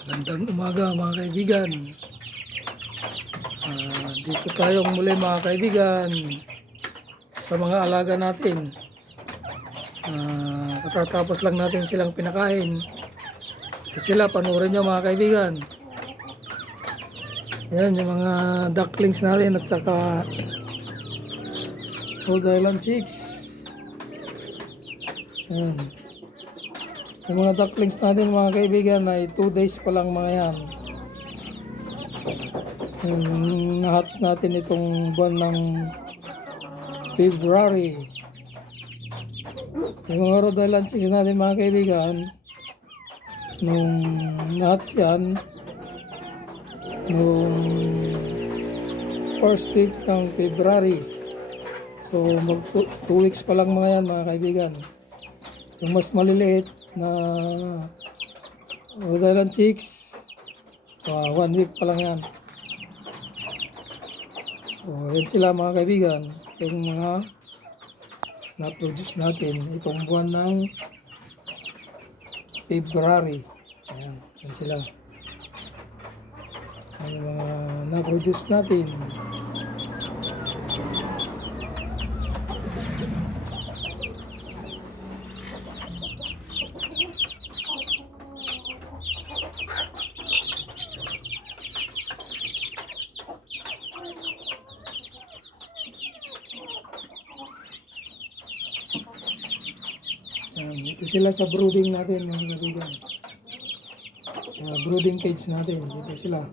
Magandang umaga mga kaibigan. Dito tayong muli mga kaibigan sa mga alaga natin. Katatapos lang natin silang pinakain. Ito sila, panoorin nyo mga kaibigan. Yan yung mga ducklings natin at saka Rhode Island chicks. Yan. Yung mga ducklings natin mga kaibigan ay 2 days pa lang mga yan. Nahatch natin itong buwan ng February. Yung mga Rhode Island chicks natin mga kaibigan, nung nahatch yan nung first week ng February. So mag 2 weeks pa lang mga yan mga kaibigan. Yung mas maliliit na Rhode Island chicks, 1 week pa lang yan. So yan sila mga kaibigan, yung mga na-produce natin itong buwan ng February. Ayan, yan sila. Yan yung mga na-produce natin. Ito sila sa brooding natin mga kaibigan. Brooding cage natin. Ito sila.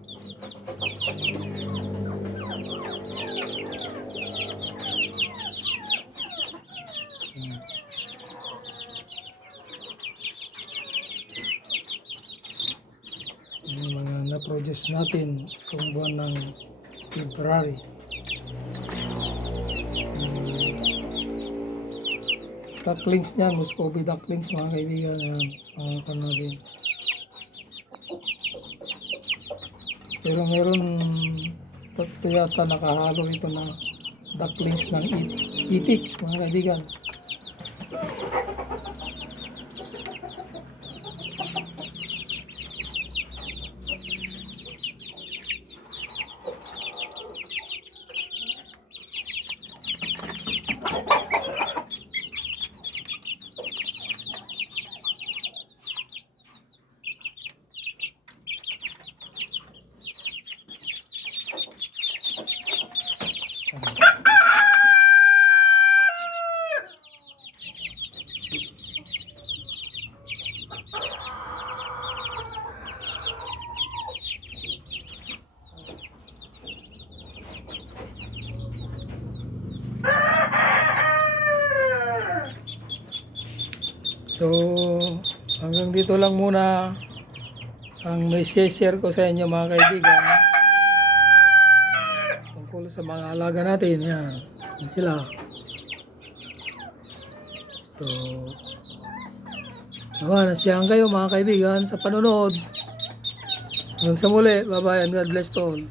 Yung mga na-produce natin itong buwan ng February. Ducklings niyan, Muscovy ducklings mga kaibigan. Yan, mga kanadin. Pero meron yata nakahalo ito na ducklings ng itik mga kaibigan. So hanggang dito lang muna ang may share ko sa inyo mga kaibigan tungkol sa mga alaga natin. Yan sila. So nasiyahan kayo mga kaibigan sa panonood. Hanggang sa muli, bye bye and God bless to all.